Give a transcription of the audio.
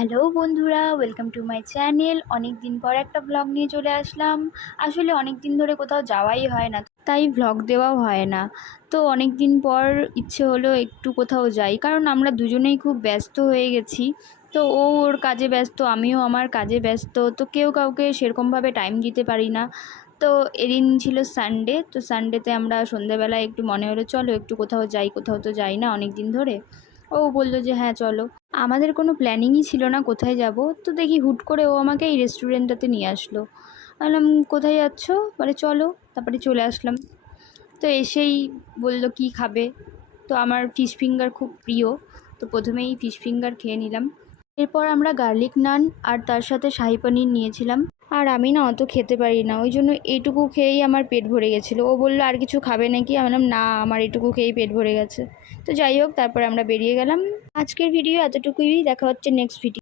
Hello বন্ধুরা, welcome to my channel. অনেক দিন পর একটা ব্লগ নিয়ে চলে আসলাম। আসলে অনেক দিন ধরে কোথাও যাওয়াই হয় না, তাই ব্লগ দেওয়াও হয় না। তো অনেক দিন পর ইচ্ছে হলো একটু কোথাও যাই, কারণ আমরা দুজনেই খুব ব্যস্ত হয়ে গেছি। তো ও ওর কাজে ব্যস্ত, আমিও আমার কাজে ব্যস্ত, তো কেউ কাউকে সেরকমভাবে টাইম দিতে পারি না। তো এদিন ছিল সানডে, তো সানডেতে আমরা সন্ধ্যেবেলায় একটু মনে হলো চলো একটু কোথাও যাই, কোথাও তো যাই না অনেক দিন ধরে। ও বলল যে হ্যাঁ চলো। আমাদের কোনো প্ল্যানিংই ছিল না কোথায় যাব, তো দেখি হুট করে ও আমাকে এই রেস্টুরেন্টটাতে নিয়ে আসলো। বললাম কোথায় যাচ্ছ, বলে চলো। তারপরে চলে আসলাম। তো এসেই বলল কি খাবে। তো আমার ফিশ ফিঙ্গার খুব প্রিয়, তো প্রথমেই ফিশ ফিঙ্গার খেয়ে নিলাম। এরপর আমরা গার্লিক নান আর তার সাথে শাহি পনির নিয়েছিলাম। আর আমি না অত খেতে পারি না, ওই জন্য এইটুকু খেয়েই আমার পেট ভরে গেছিলো। ও বললো আর কিছু খাবে নাকি, আমি বললাম না, আমার এটুকু খেয়েই পেট ভরে গেছে। তো যাই হোক, তারপরে আমরা বেরিয়ে গেলাম। আজকের ভিডিও এতটুকুই, দেখা হচ্ছে নেক্সট ভিডিও।